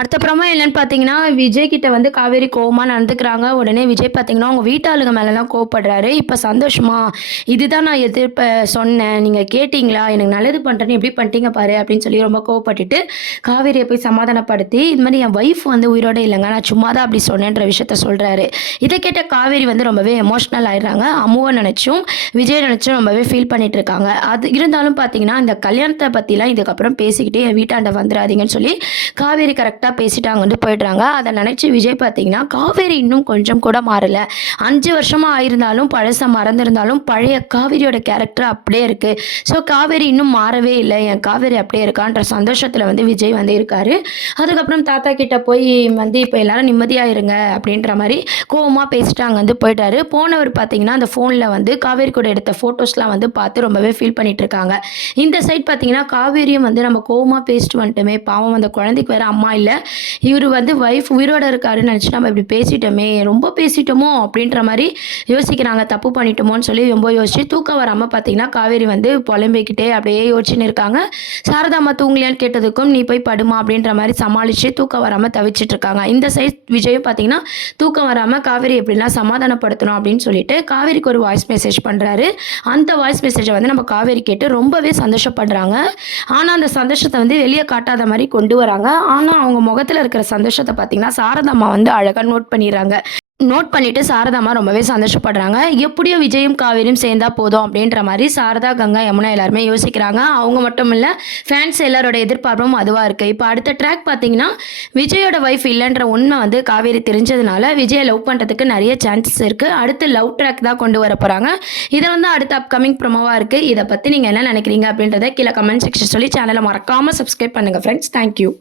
அடுத்த ப்ரோமோ என்னன்னு பார்த்தீங்கன்னா, விஜய் கிட்ட வந்து காவேரி கோவமா நடந்துக்கிறாங்க. உடனே விஜய் பார்த்தீங்கன்னா, அவங்க வீட்டாளுங்க மேலலாம் கோவப்படுறாரு. இப்ப சந்தோஷமா, "இதுதான் நான் சொன்னேன். நீங்க கேட்டீங்களா? எனக்கு நல்லது பண்றேன்னு எப்படி பண்ணிட்டீங்க பாரு" அப்படின்னு சொல்லி ரொம்ப கோவப்பட்டுட்டு, காவேரிய போய் சமாதானப்படுத்தி, "இது மாரி என் ஒய்ஃப் வந்து உயிரோட இல்லங்க. நான் சும்மா தான் அப்படி சொன்னேன்ற" விஷயத்த சொல்றாரு. இத கேட்ட காவேரி வந்து ரொம்பவே எமோஷனல் ஆயிடுறாங்க. அம்முவ நெனச்சும், விஜய நெனச்சும் ரொம்பவே ஃபீல் பண்ணிட்டு இருக்காங்க. அது இருந்தாலும் பார்த்தீங்கன்னா, இந்த கல்யாணத்த பத்திலாம் இதுக்கப்புறம் பேசிக்கிட்டு என் வீட்டாண்ட வந்துராதீங்கன்னு சொல்லி, காவேரி கரெக்ட்டா பேசிட்டாங்கன்ட்டு போயிடுறாங்க. அத நினைச்சு விஜய் பார்த்தீங்கன்னா, காவேரி இன்னும் கொஞ்சம் கூட மாறல. 5 வருஷமா ஆயிருந்தாலும், பழச மறந்திருந்தாலும், பழைய காவேரியோட கேரக்டர் அப்படியே இருக்கு. ஸோ காவேரி இன்னும் மாறவே இல்ல. என் காவேரி அப்படியே இருக்கான்ற சந்தோஷத்துல வந்து விஜய் வந்து இருக்காரு. அதுக்கப்புறம் தாத்தா கிட்ட போய் வந்து இப்ப எல்லாரும் நிம்மதியா இருங்க அப்படின்ற மாரி கோவமா பேசிட்டு அங்க வந்து போயிட்டாரு. போனவர் பார்த்தீங்கன்னா, அந்த ஃபோன்ல வந்து காவேரி கூட எடுத்த ஃபோட்டோஸ்லாம் வந்து பார்த்து ரொம்பவே ஃபீல் பண்ணிட்டு இருக்காங்க. இந்த சைட் பார்த்தீங்கன்னா, காவேரியும் வந்து நம்ம கோவமா பேசிட்டு வந்துட்டோமே, பாவம் அந்த குழந்தைக்கு வேற அம்மா இல்ல. இவரு வந்து ஒய்ஃப் உயிரோட இருக்காருன்னு நினச்சு நம்ம இப்படி பேசிட்டோமே, ரொம்ப பேசிட்டோமோ அப்படின்ற மாரி யோசிக்கிறாங்க. தப்பு பண்ணிட்டோமோன்னு சொல்லி ரொம்ப யோசிச்சு தூக்கம் வராம பார்த்தீங்கன்னா, காவேரி வந்து புலம்பிக்கிட்டே அப்படியே யோசிச்சுன்னு இருக்காங்க. சாரதாம்மா தூங்கலையான்னு கேட்டதுக்கும், "நீ போய் படுமா" அப்படின்ற மாரி சமாளிச்சு தூக்கம் வராம தவிச்சிட்டு இருக்காங்க. இந்த சைட் விஜயும் பார்த்தீங்கன்னா, தூக்கம் வராம காவேரி எப்படிலாம் சமாதானப்படுத்தணும் அப்படின்னு சொல்லிட்டு, காவேரிக்கு ஒரு வாய்ஸ் மெசேஜ் பண்றாரு. அந்த வாய்ஸ் மெசேஜ வந்து நம்ம காவேரி கேட்டு ரொம்பவே சந்தோஷப்படுறாங்க. ஆனா, அந்த சந்தோஷத்த வந்து வெளிய காட்டாத மாரி கொண்டு வராங்க. ஆனா, அவங்க முகத்துல இருக்கிற சந்தோஷத்த பார்த்தீங்கன்னா, சாரதாம்மா வந்து அழகா நோட் பண்ணிர்றாங்க. நோட் பண்ணிட்டு சாரதாம்மா ரொம்பவே சந்தோஷப்படுறாங்க. எப்படியோ விஜயும், காவேரியும் சேர்ந்தா போதும் அப்படின்ற மாரி சாரதா, கங்கா, யமுனா எல்லாருமே யோசிக்கிறாங்க. அவங்க மட்டும் இல்ல, ஃபேன்ஸ் எல்லாரோட எதிர்பார்ப்பும் அதுவா இருக்கு. இப்ப அடுத்த ட்ராக் பார்த்தீங்கன்னா, விஜயோட வைஃப் இல்லன்ற உண்மை வந்து காவேரி தெரிஞ்சதுனால, விஜய லவ் பண்றதுக்கு நெறைய சான்சஸ் இருக்கு. அடுத்து லவ் ட்ராக் தான் கொண்டு வர போறாங்க. இத வந்து அடுத்த அப்கமிங் ப்ரோமோவா இருக்கு. இத பத்தி நீங்க என்ன நெனைக்கிறீங்க அப்படின்றத கீழ கமெண்ட் செக்ஷன் சொல்லி சேனல மறக்காம சப்ஸ்கிரைப் பண்ணுங்க ஃப்ரெண்ட்ஸ். Thank you.